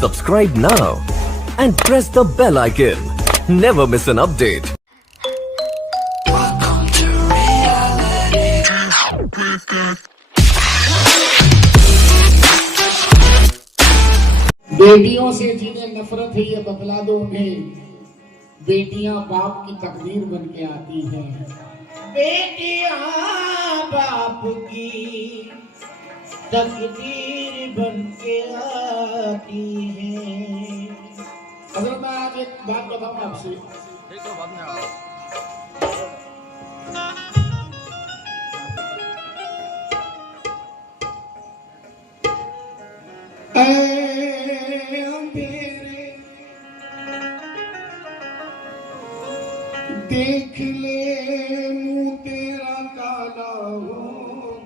Subscribe now and press the bell icon. Never miss an update. बेटियों से जिन्हें नफरत है ये बतला दो उन्हें, बेटियां बाप की तकदीर बन के आती हैं। बेटियां बाप की तकदीर बन के आती हैं। अगर मैं आज एक बात बताऊं आपसे, अंधेरे देख ले मुंह तेरा काला हो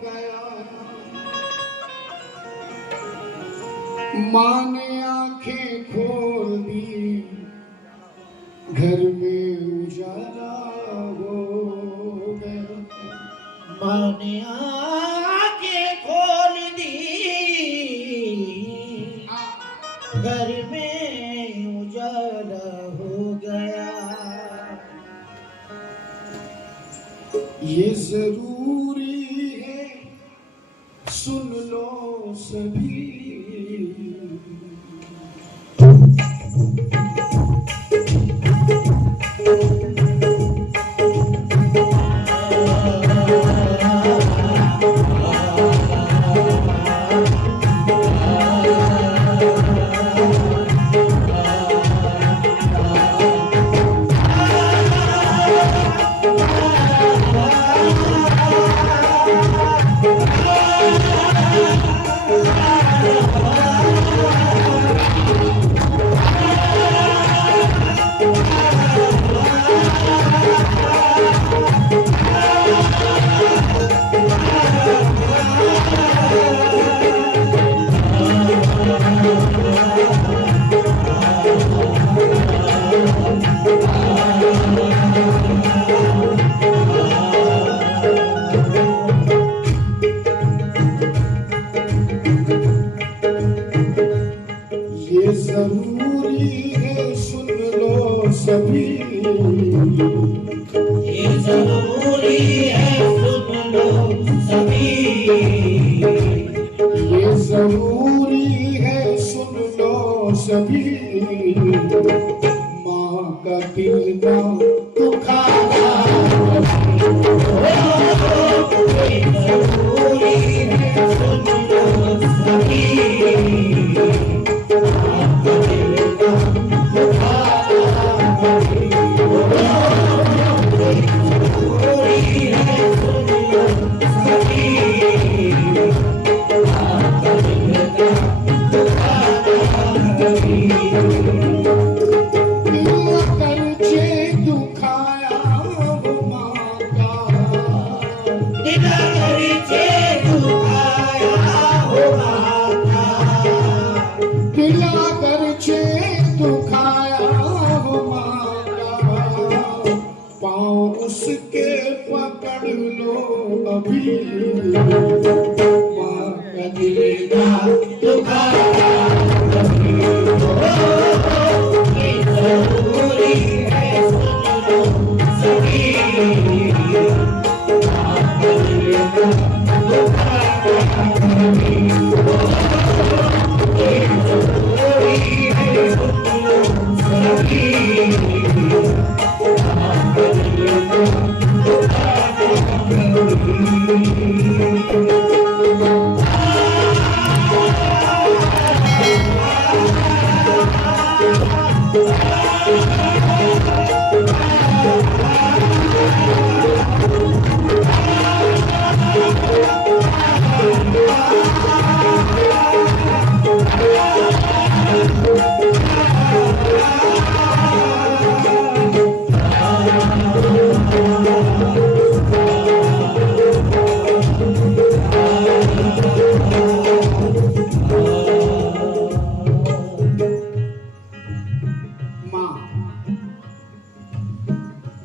गया, माँ ने आंखें खोल दी, घर में उजाला हो गया। माँ ने आंखें खोल दी, घर में उजाला हो गया। ये जरूरी है सुन लो सभी, जरूरी है सुन लो सभी, ये जरूरी है सुन लो सभी, ये जरूरी है सुन लो सभी। माँ का दिल ना दुखाना, ये जरूरी है सुन लो सभी। उसके पकड़ लो अभी, माँ का दिल ना दुखाया कभी। ये जरूरी है सुन लो सभी, माँ का दिल ना दुखाया कभी। ये जरूरी है सुन लो सभी,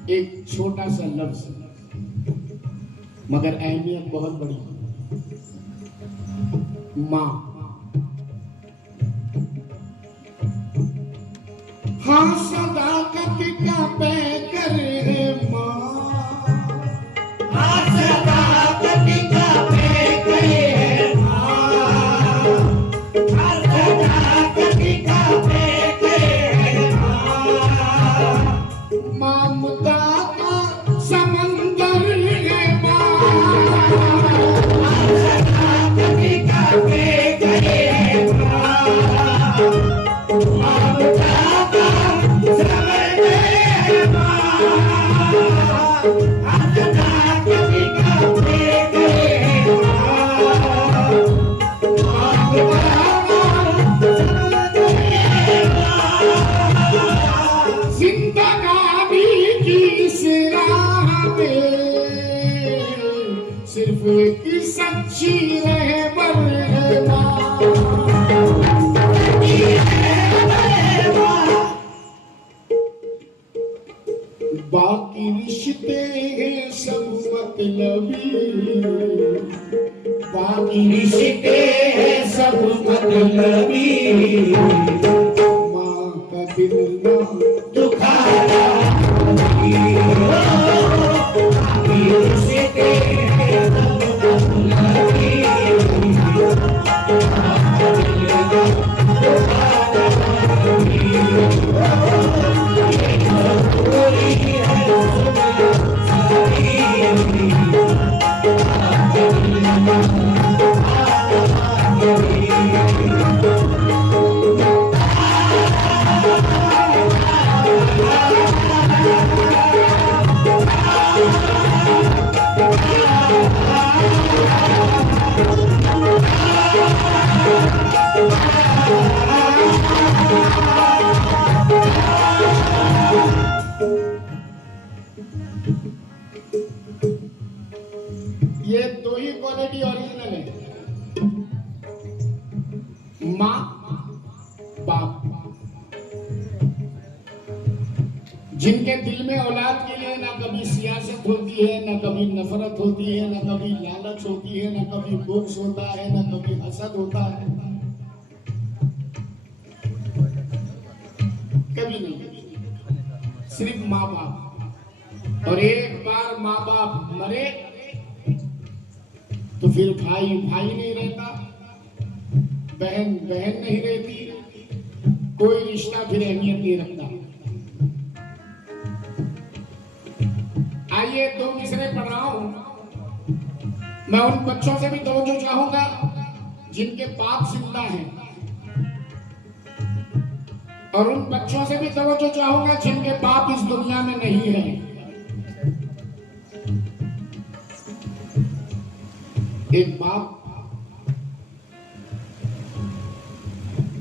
एक छोटा सा लफ्ज मगर अहमियत बहुत बड़ी। माँ माँ सदाकत का पैकर है माँ, माँ सदाकत का पैकर है माँ, माँ सदाकत का पैकर है माँ, ममता का समंदर है माँ, माँ सदाकत का पैकर है माँ, ममता का समंदर है माँ, माँ सदाकत का पैकर है माँ, जिंदगानी की इस राह में सिर्फ एक सच्ची रहबर है माँ, बाकी रिश्ते हैं सब मतलबी, बाकी रिश्ते हैं सब मतलबी, माँ का दिल ना दुखाना रिश्ते हैं सब मतलबी, ये दो ही क्वालिटी ओरिजिनल है, माँ बाप। जिनके दिल में औलाद के लिए ना कभी सियासत होती है, ना कभी नफरत होती है, ना कभी लालच होती है, ना कभी बुग्ज होता है, ना कभी हसद होता है, कभी नहीं, सिर्फ माँ बाप। और एक बार माँ बाप मरे तो फिर भाई भाई नहीं रहता, बहन बहन नहीं रहती, कोई रिश्ता फिर अहमियत नहीं रखता। आइए दो मिसरे पढ़ रहा हूं, मैं उन बच्चों से भी तवज्जो चाहूंगा जिनके बाप जिंदा हैं, और उन बच्चों से भी तवज्जो चाहूंगा जिनके बाप इस दुनिया में नहीं है। एक बाप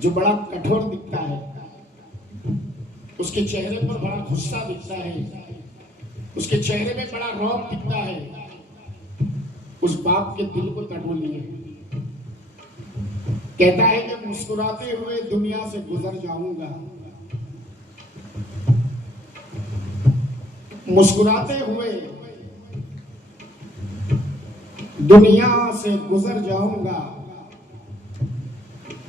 जो बड़ा कठोर दिखता है, उसके चेहरे पर बड़ा गुस्सा दिखता है, उसके चेहरे में बड़ा रौब दिखता है, उस बाप के दिल को टटोल लिए। कहता है कि मुस्कुराते हुए दुनिया से गुजर जाऊंगा, मुस्कुराते हुए दुनिया से गुजर जाऊंगा,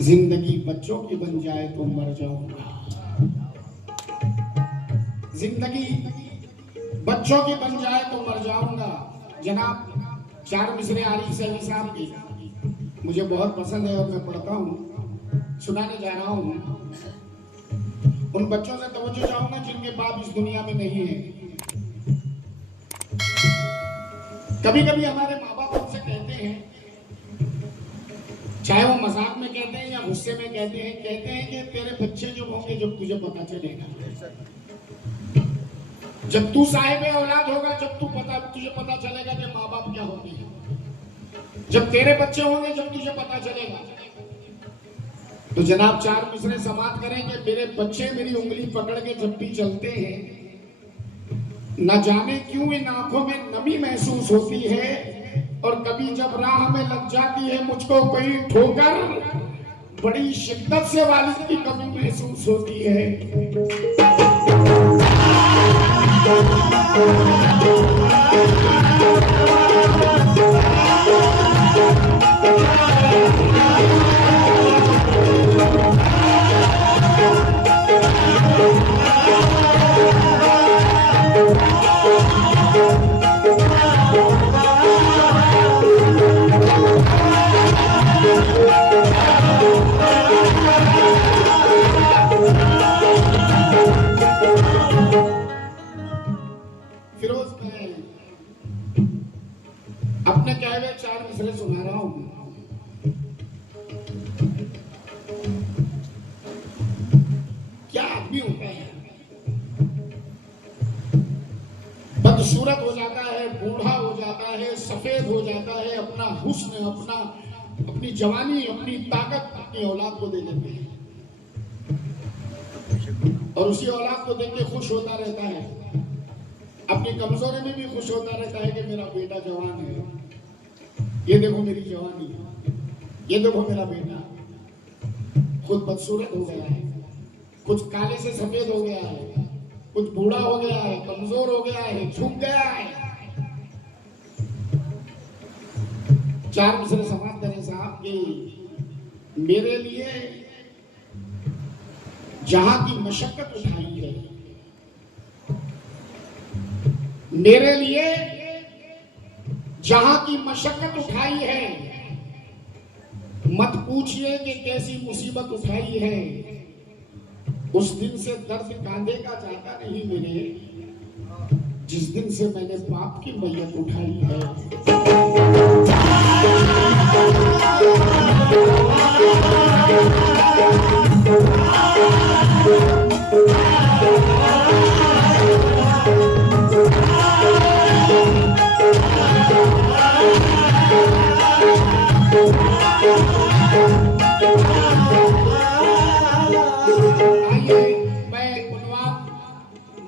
जिंदगी बच्चों की बन जाए तो मर जाऊंगा, जिंदगी बच्चों की बन जाए तो मर जाऊंगा। जनाब चार मिसरे आरिफ सैनी साहब की मुझे बहुत पसंद है और मैं पढ़ता हूँ, सुनाने जा रहा हूँ। उन बच्चों से तवज्जो चाहूंगा जिनके बाप इस दुनिया में नहीं है। कभी कभी हमारे माँ बाप हमसे कहते हैं, चाहे वो मजाक में कहते हैं या गुस्से में कहते हैं कि तेरे बच्चे जब होंगे जब तुझे पता चलेगा, जब तू साहिब औलाद होगा, जब तुझे पता चलेगा कि माँ बाप क्या होते हैं, जब तेरे बच्चे होंगे जब तुझे पता चलेगा। तो जनाब चार मिसरे समाप्त करेंगे। मेरे बच्चे मेरी उंगली पकड़ के जब भी चलते हैं, न जाने क्यों इन आंखों में नमी महसूस होती है, और कभी जब राह में लग जाती है मुझको कोई ठोकर, बड़ी शिद्दत से वालिद की कमी महसूस होती है। हो जाता है, बूढ़ा हो जाता है, सफेद हो जाता है, अपना हुस्न, अपनी जवानी, अपनी ताकत अपनी औलाद को दे देते हैं और उसी औलाद को देख के खुश होता रहता है। अपनी कमजोरी में भी खुश होता रहता है कि मेरा बेटा जवान है, ये देखो मेरी जवानी, ये देखो मेरा बेटा। खुद बदसूरत हो गया है, कुछ काले से सफेद हो गया है, कुछ बूढ़ा हो गया है, कमजोर हो गया है, झुक गया है। 4 मिसरे समाप्त करें साहब कि मेरे लिए जहां की मशक्कत उठाई है, मेरे लिए जहां की मशक्कत उठाई है, मत पूछिए कि कैसी मुसीबत उठाई है। उस दिन से दर्द कांधे का जाता नहीं मेरे, जिस दिन से मैंने बाप की मैयत उठाई है।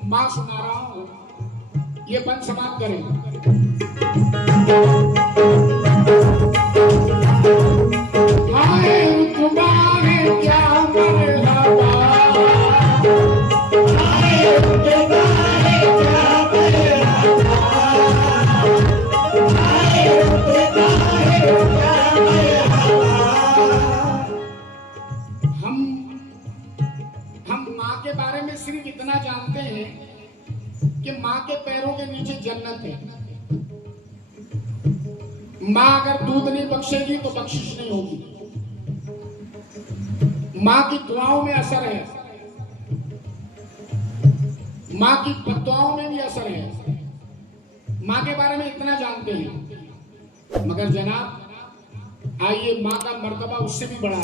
मां सुना रहा हूं, ये बंद समाप्त करें। हाय तुम्हारे क्या मरहबा, हाय तुम्हारे क्या मरहबा, हाय तुम्हारे क्या मरहबा। हम माँ के बारे में सिर्फ इतना जानते हैं कि माँ के पैरों के नीचे जन्नत है। माँ अगर दूध नहीं बख्शेगी तो बख्शिश नहीं होगी। माँ की दुआओं में असर है, माँ की बद्दुआओं में भी असर है। माँ के बारे में इतना जानते हैं, मगर जनाब आइए माँ का मर्तबा उससे भी बड़ा है।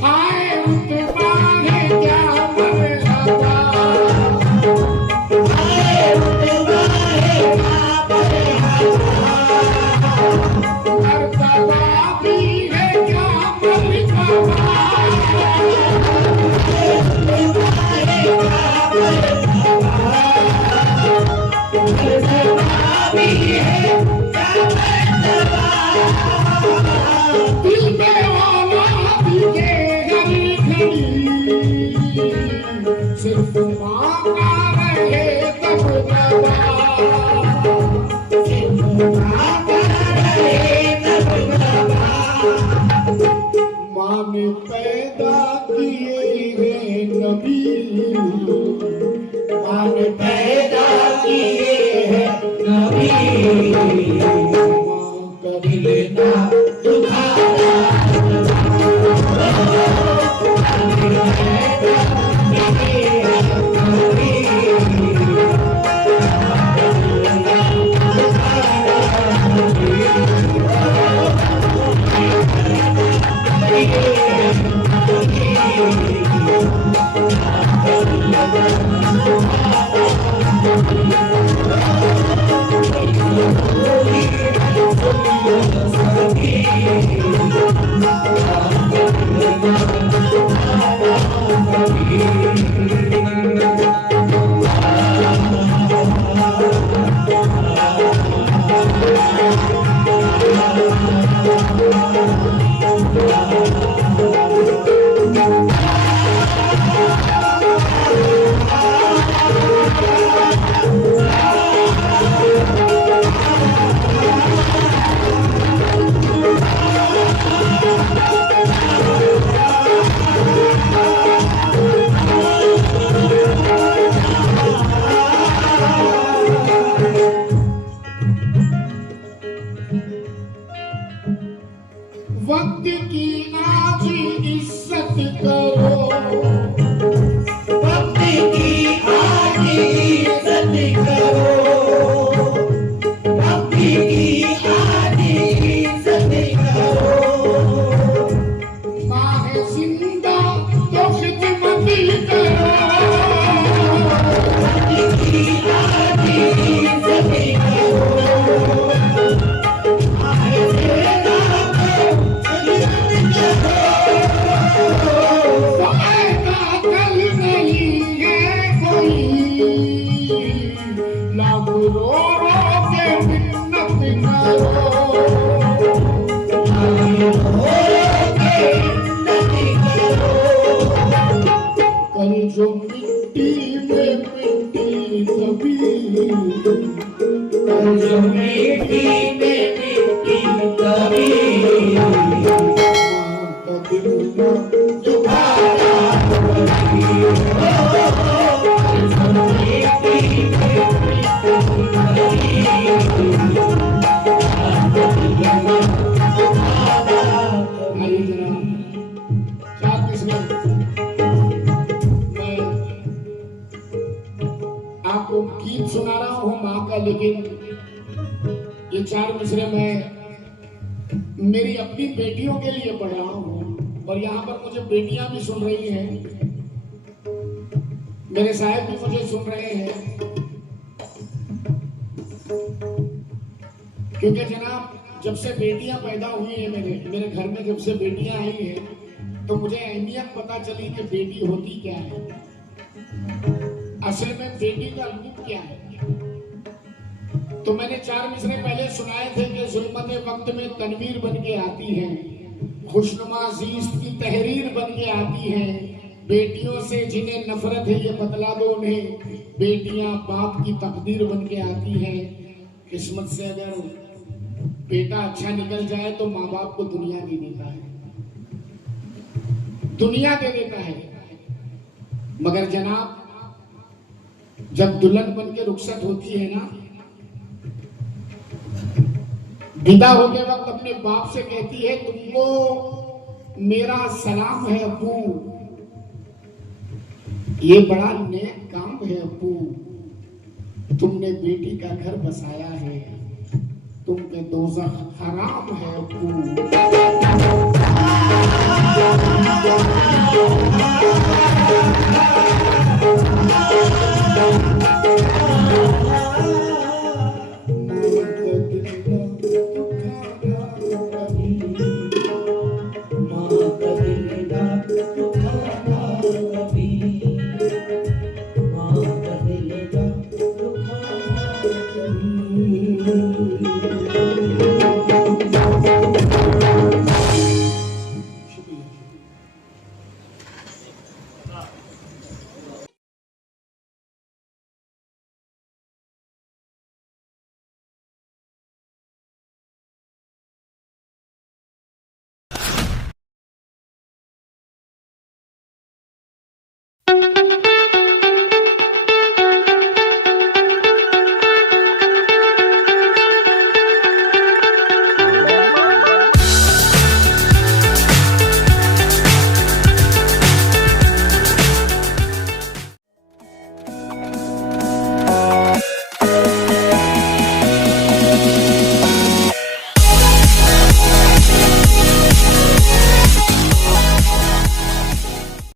हाय तुम्हारे क्या मरहबा, हाय तुम्हारे क्या मरहबा, मर्तबा भी है क्या मरहबा, तुम्हारे क्या मरहबा, मर्तबा भी है क्या मरहबा। दिल में औलाद के सिर्फ माँ का रहे तब दवा, सिर्फ माँ का रहे तब दवा। माँ ने पैदा किए हैं नबी, माँ ने पैदा किए हैं नबी। माँ का दिल ना दुखाना, जो मिट्टी में मिट्टी कभी जो मिट्टी में मिट्टी कभी माँ का दिल न दुखाता कभी जो मिट्टी में मिट्टी भाई जनाब, चार मिसरे मैं आपको गीत सुना रहा हूँ माँ का, लेकिन ये चार मिसरे मैं मेरी अपनी बेटियों के लिए पढ़ रहा हूँ, और यहाँ पर मुझे बेटियां भी सुन रही हैं, मेरे साहब भी मुझे सुन रहे हैं। क्योंकि जनाब, जब से बेटियां पैदा हुई हैं मेरे घर में, जब से बेटियां आई हैं, तो मुझे अहमियत पता चली कि बेटी होती क्या है, असल में बेटी का रूप क्या है। तो मैंने चार मिसरे पहले सुनाए थे कि जुल्मत वक्त में तनवीर बन के आती है, खुशनुमा ज़ीस्त की तहरीर बन के आती है। बेटियों से जिन्हें नफरत है ये बतला दो उन्हें, बेटियां बाप की तकदीर बन के आती हैं। किस्मत से अगर बेटा अच्छा निकल जाए तो माँ बाप को दुनिया दे देता है, दुनिया दे देता है। मगर जनाब, जब दुल्हन बन के रुखसत होती है ना, विदा होते वक्त अपने बाप से कहती है, तुमको मेरा सलाम है अब्बू, ये बड़ा नेक काम है अब्बू, तुमने बेटी का घर बसाया है, तुम पे दोज़ख हराम है अब्बू।